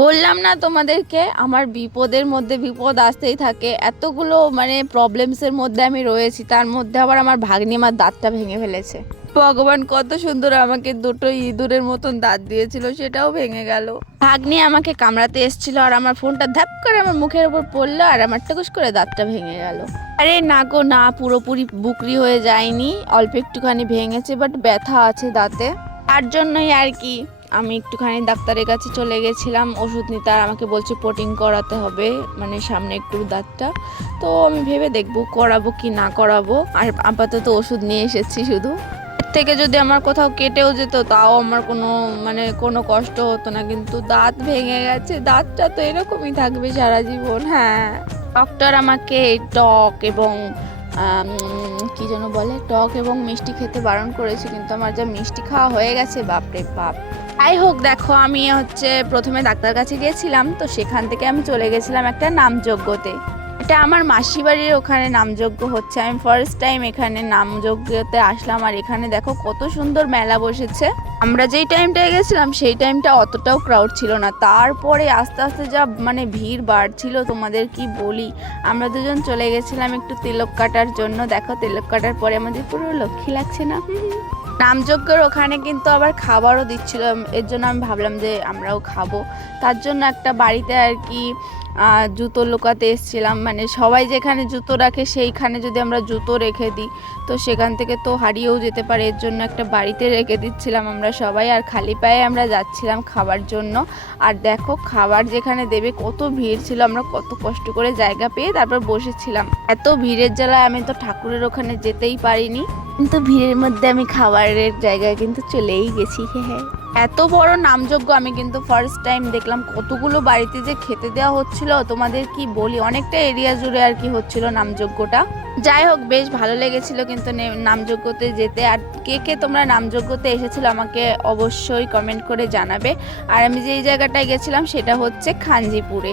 বললাম না তোমাদেরকে, আমার বিপদের মধ্যে বিপদ আসতেই থাকে। এতগুলো মানে প্রবলেমসের মধ্যে আমি রয়েছি, তার মধ্যে আবার আমার ভাগ্নি আমার দাঁতটা ভেঙে ফেলেছে। ভগবান কত সুন্দর আমাকে দুটো ইঁদুরের মতন দাঁত দিয়েছিল, সেটাও ভেঙে গেল। ভাগ্নি আমাকে কামড়াতে এসেছিল আর আমার ফোনটা ধ্যাপ করে আমার মুখের উপর পড়লো আর আমার টুকুস করে দাঁতটা ভেঙে গেল। আরে না গো না, পুরোপুরি বুকরি হয়ে যায়নি, অল্প একটুখানি ভেঙেছে, বাট ব্যথা আছে দাঁতে। তার জন্যই আর কি আমি একটুখানি ডাক্তারের কাছে চলে গেছিলাম ওষুধ নিতে। আর আমাকে বলছে পোটিং করাতে হবে, মানে সামনে একটু দাঁতটা। তো আমি ভেবে দেখবো করাবো কি না করাবো। আর আপাতত ওষুধ নিয়ে এসেছি শুধু। এর থেকে যদি আমার কোথাও কেটেও যেত তাও আমার কোনো কষ্ট হতো না, কিন্তু দাঁত ভেঙে গেছে, দাঁতটা তো এরকমই থাকবে সারা জীবন। হ্যাঁ, ডক্টর আমাকে টক এবং কি যেন বলে, টক এবং মিষ্টি খেতে বারণ করেছে, কিন্তু আমার যা মিষ্টি খাওয়া হয়ে গেছে বাপরে বাপ। যাই হোক, দেখো আমি প্রথমে ডাক্তার কাছে গিয়েছিলাম, তো সেখান থেকে আমি চলে গেছিলাম একটা নামযজ্ঞতে। এটা আমার মাসি বাড়ির ওখানে নামযজ্ঞ হচ্ছে। আমি ফার্স্ট টাইম এখানে নামযজ্ঞতে আসলাম। আর এখানে দেখো কত সুন্দর মেলা বসেছে। আমরা যেই টাইমটায় গেছিলাম সেই টাইমটা অতটাও ক্রাউড ছিল না, তারপরে আস্তে আস্তে যা ভিড় বাড়ছিল তোমাদের কি বলি। আমরা দুজন চলে গেছিলাম একটু তিলক কাটার জন্য। দেখো তিলক কাটার পরে আমাদের পুরো লক্ষ্মী লাগছে না? নামযজ্ঞের ওখানে কিন্তু আবার খাবারও দিচ্ছিল, এর জন্য আমি ভাবলাম যে আমরাও খাবো। তার জন্য একটা বাড়িতে আর কি জুতো লুকাতে এসেছিলাম। মানে সবাই যেখানে জুতো রাখে সেইখানে যদি আমরা জুতো রেখে দিই তো সেখান থেকে তো হারিয়েও যেতে পারে, এর জন্য একটা বাড়িতে রেখে দিচ্ছিলাম আমরা সবাই। আর খালি পায়ে আমরা যাচ্ছিলাম খাবার জন্য। আর দেখো খাবার যেখানে দেবে কত ভিড় ছিল, আমরা কত কষ্ট করে জায়গা পেয়ে তারপর বসেছিলাম। এত ভিড়ের জ্বালায় আমি তো ঠাকুরের ওখানে যেতেই পারিনি, কিন্তু ভিড়ের মধ্যে আমি খাবারের জায়গায় কিন্তু চলেই গেছি। হ্যাঁ, এত বড় নামযজ্ঞ আমি কিন্তু ফার্স্ট টাইম দেখলাম। কতগুলো বাড়িতে যে খেতে দেওয়া হচ্ছিল তোমাদের কি বলি, অনেকটা এরিয়া জুড়ে আর কি হচ্ছিল নামযজ্ঞটা। যাই হোক, বেশ ভালো লেগেছিল কিন্তু নামযজ্ঞতে যেতে। আর কে কে তোমরা নামযজ্ঞতে এসেছিল আমাকে অবশ্যই কমেন্ট করে জানাবে। আর আমি যেই জায়গাটায় গেছিলাম সেটা হচ্ছে খাঞ্জিপুরে।